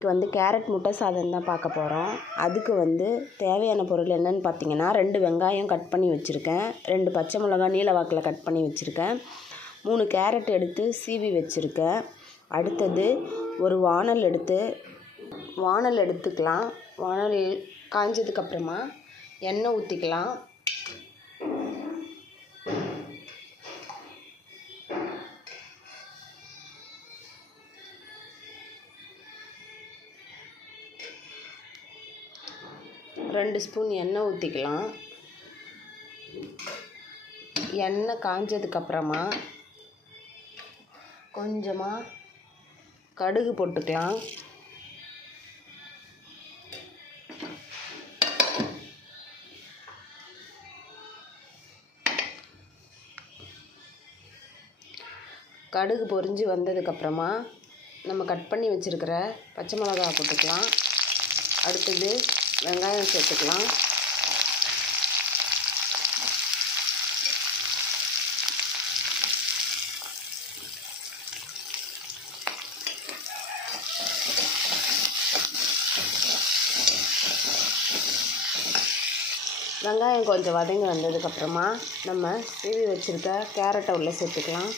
இதுக்கு வந்து கேரட் முட்டை சாதம் தான் பார்க்க போகிறோம். அதுக்கு வந்து தேவையான பொருள் என்னென்னு பார்த்தீங்கன்னா, 2 வெங்காயம் கட் பண்ணி வச்சுருக்கேன், 2 பச்சை மிளகாய் நீல வாக்கில் கட் பண்ணி வச்சுருக்கேன், 3 கேரட் எடுத்து சீவி வச்சுருக்கேன். அடுத்தது ஒரு வாணல் எடுத்துக்கலாம். வாணல் காய்ஞ்சதுக்கப்புறமா எண்ணெய் ஊற்றிக்கலாம். ரெண்டு ஸ்பூன் எண்ணெய் ஊற்றிக்கலாம். எண்ணெய் காய்ஞ்சதுக்கப்புறமா கொஞ்சமாக கடுகு போட்டுக்கலாம். கடுகு பொரிஞ்சு வந்ததுக்கப்புறமா நம்ம கட் பண்ணி வச்சுருக்கிற பச்சை மிளகாய் போட்டுக்கலாம். அடுத்தது வெங்காயம் சேர்த்துக்கலாம். வெங்காயம் கொஞ்சம் வதங்கி வந்ததுக்கப்புறமா நம்ம சீவி வச்சுருக்க கேரட்டை உள்ளே சேர்த்துக்கலாம்.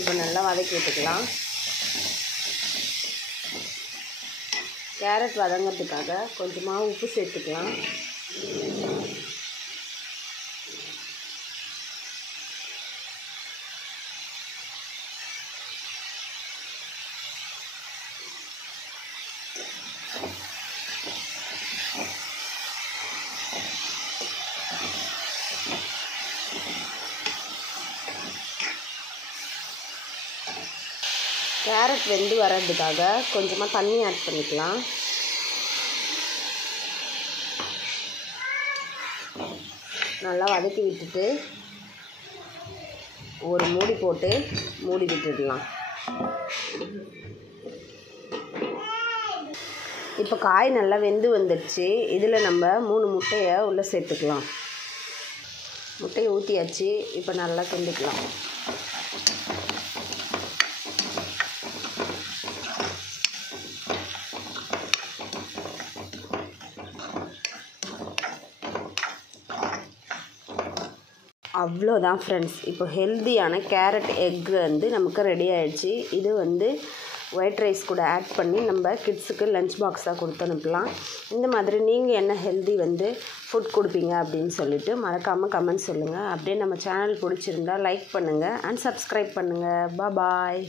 இப்போ நல்லா வதக்கி விட்டுக்கலாம். கேரட் வதங்கிறதுக்காக கொஞ்சமாக உப்பு சேர்த்துக்கலாம். கேரட் வெந்து வர்றதுக்காக கொஞ்சமாக தண்ணி ஆட் பண்ணிக்கலாம். நல்லா வதக்கி விட்டுட்டு ஒரு மூடி போட்டு மூடி விட்டுடலாம். இப்போ காய் நல்லா வெந்து வந்துடுச்சு. இதில் நம்ம 3 முட்டையை உள்ளே சேர்த்துக்கலாம். முட்டையை ஊற்றியாச்சு. இப்போ நல்லா கிண்டிக்கலாம். அவ்வளோதான் ஃப்ரெண்ட்ஸ். இப்போ ஹெல்த்தியான கேரட் எக் வந்து நமக்கு ரெடி ஆகிடுச்சு. இது வந்து ஒயிட் ரைஸ் கூட ஆட் பண்ணி நம்ம கிட்ஸுக்கு லஞ்ச் பாக்ஸாக கொடுத்து அனுப்பலாம். இந்த மாதிரி நீங்கள் என்ன ஹெல்தி வந்து ஃபுட் கொடுப்பீங்க அப்படின்னு சொல்லிட்டு மறக்காமல் கமெண்ட் சொல்லுங்கள். அப்படியே நம்ம சேனல் பிடிச்சிருந்தா லைக் பண்ணுங்கள் அண்ட் சப்ஸ்கிரைப் பண்ணுங்கள். பாய்.